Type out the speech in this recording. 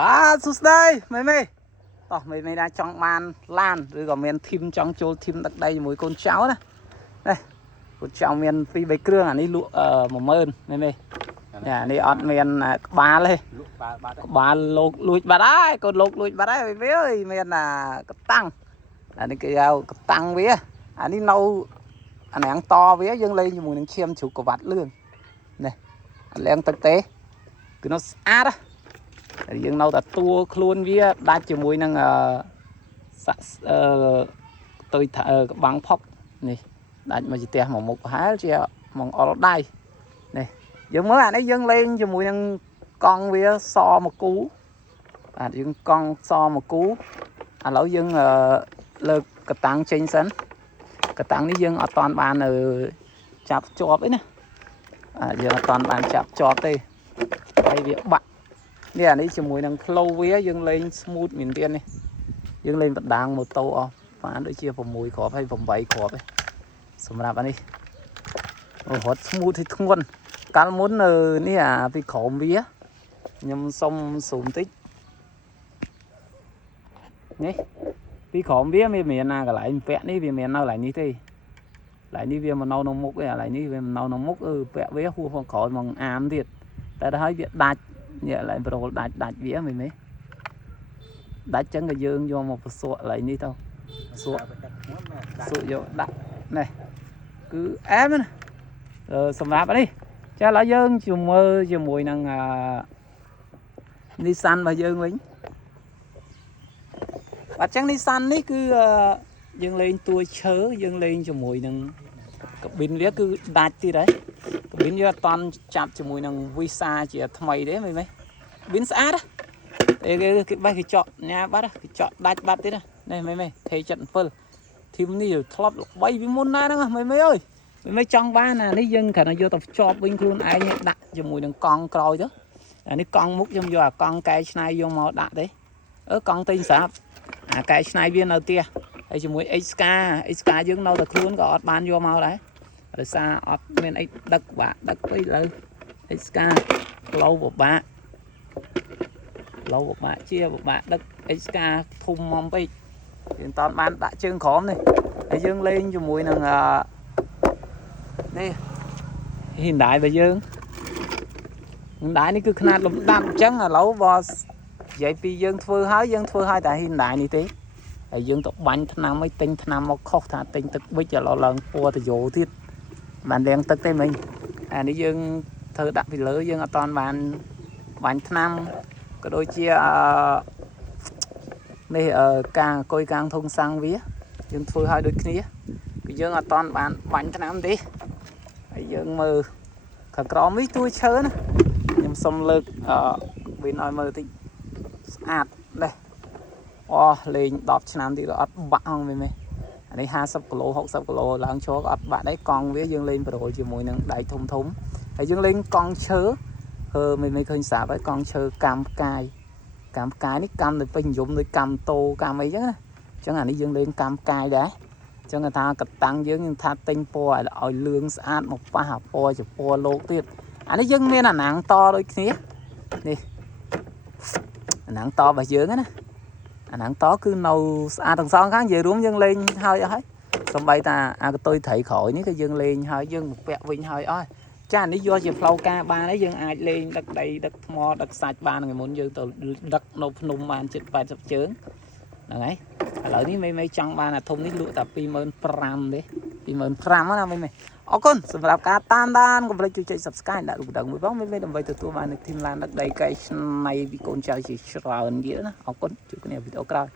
បាទសួស្តីមេមេតោះមេណាចង់បានឡានឬក៏មានធីមចង់ចូលធីមទឹកដីជាមួយកូនចៅណានេះកូនចៅមាន2 3គ្រឿងអានេះលក់10000មេមេអានេះអត់មានក្បាលទេក្បាលលោកលួចបាត់ហើយកូនលោកលួចបាត់ហើយមេអើយមានកតាំងអានេះគេហៅកតាំងវាអានេះនៅអាណាំងតវាយើងលេងជាមួយនឹងឈាមជ្រូកក្បាត់លឿងនេះអត់លាងទឹកទេគឺnóស្អាតយើងនៅតែតួខ្លួនវាដាច់ជាមួយនឹងទៅក្បាំងផុកនេះដាច់មកជាផ្ទះមកមុខប្រហែលជាមកអល់ដៃនេះយើងមើលអានេះយើងលេងជាមួយនឹងកង់វាសមកគូបាទយើងកង់សមកគូឥឡូវយើងលើកកតាំងចេញសិនកតាំងនេះយើងអត់តាន់បានចាប់ជាប់អីណាយើងអត់តាន់បានចាប់ជាប់ទេហើយវាបាក់នេះអានេះជាមួយនឹងផ្លូវវាយើងលេង smooth មែនទៀតនេះយើងលេងបដាងម៉ូតូអស់បានដូចជា6គ្រាប់ហើយ8គ្រាប់ឯងសម្រាប់អានេះរត់ smooth thì ធ្ងន់កាលមុននៅនេះអាពីក្រោមវាខ្ញុំសុំស៊ូមតិចនេះពីក្រោមវាមានណាកន្លែងពាក់នេះវាមាននៅកន្លែងនេះទេកន្លែងនេះវាមកនៅក្នុងមុខឯកន្លែងនេះវាមកនៅក្នុងមុខពាក់វាហួសផងក្រោយមកអាមទៀតតែដល់ហើយវាដាច់នេះកន្លែងប្រូលដាច់វាមិនមែនដាច់ចឹងក៏យើងយកមកប្រសក់កន្លែងនេះទៅសក់យកដាក់នេះគឺអែមណាសម្រាប់នេះចាឥឡូវយើងជាមួយនឹងNissan របស់យើងវិញបាទចឹងNissanនេះគឺយើងលេងតួឈើយើងលេងជាមួយនឹងកាប៊ីនវាគឺដាច់ទៀតហើយកាប៊ីនវាអត់តន់ចាប់ជាមួយនឹង Visa ជាថ្មីទេមែនទេកាប៊ីនស្អាតគេបេះគេចកញ៉ាបាត់គេចកដាច់បាត់ទៀតនេះមែនទេ K77 ធីមនេះធ្លាប់ល្បីពីមុនណាហ្នឹងមែនទេអើយមិនចង់បានអានេះយើងគ្រាន់តែយកទៅភ្ជាប់វិញខ្លួនឯងដាក់ជាមួយនឹងកង់ក្រោយទៅអានេះកង់មុខខ្ញុំយកអាកង់កែច្នៃយកមកដាក់ទេកង់ទិញស្រាប់អាកែច្នៃវានៅផ្ទះហើយជាមួយ XK យើងនៅតែខ្លួនក៏អត់បានយកមកដែរដោយសារអត់មានអីដឹកបាក់ដឹកទៅលើ XK ផ្លូវពិបាកជាពិបាកដឹក XK ធំមកពេកយើងតន់បានដាក់ជើងក្រោមនេះហើយយើងលេងជាមួយនឹងនេះHyundaiរបស់យើងHyundaiនេះគឺຂະຫນາດលំដាប់អញ្ចឹងឥឡូវបើនិយាយពីយើងធ្វើឲ្យតែ Hyundai នេះទេហើយយើងទៅបាញ់ថ្នាំឲ្យទិញថ្នាំមកខុសថាទិញទឹកប៊ិចឥឡូវឡើងពណ៌តយោទៀតបានលាងទឹកទេមិញអានេះយើងធ្វើដាក់ពីលើយើងអត់តាន់បានបាញ់ថ្នាំក៏ដូចជានេះការអង្គុយកាងធុងសាំងវាយើងធ្វើឲ្យដូចគ្នាគឺយើងអត់តាន់បានបាញ់ថ្នាំទេហើយយើងមើលខាងក្រោមនេះទួយឈើណាខ្ញុំសុំលើកវិញឲ្យមើលតិចស្អាតនេះលេង10ឆ្នាំទៀតក៏អត់បាក់ហ្នឹងមែនទេអានេះ50គីឡូ60គីឡូឡើងឈរក៏អត់បាក់ដែរកង់វាយើងលេងប្រូលជាមួយនឹងដៃធំហើយយើងលេងកង់ឈើមិនឃើញស្រាប់ហើយកង់ឈើកម្មផ្កាយនេះកម្មទៅពេញនិយមដូចកម្មតោកម្មអីចឹងណាអញ្ចឹងអានេះយើងលេងកម្មផ្កាយដែរអញ្ចឹងថាកតាំងយើងថាទិញពណ៌ឲ្យលឿងស្អាតមកប៉ះពណ៌ជាពណ៌លោកទៀតអានេះយើងមានអាណាំងតដូចគ្នានេះអាណាំងតរបស់យើងណាអាណាំងតគឺនៅស្អាតទាំងសងខាងនិយាយរួមយើងលេងហើយអស់ហើយសំបីតាអាកតុយត្រីក្រោយនេះក៏យើងលេងហើយយើងពាក់វិញហើយអស់ចានេះយកជាផ្លូវការបានហើយយើងអាចលេងដឹកដីដឹកថ្មដឹកសាច់បានថ្ងៃមុនយើងទៅដឹកនៅភ្នំបានជិត80ជើងហ្នឹងហើយឥឡូវនេះមិនចង់បានអាធំនេះលក់តែ25000ទេ25000ណាមិនអរគុណសម្រាប់ការតាមដានកុំភ្លេចជួយចុច Subscribe ដាក់រូបដងមួយបងមិនដើម្បីទទួលបាននូវធីមឡានដឹកដីកែច្នៃពីកូនចៅជាច្រើនទៀតណាអរគុណជួបគ្នាវីដេអូក្រោយ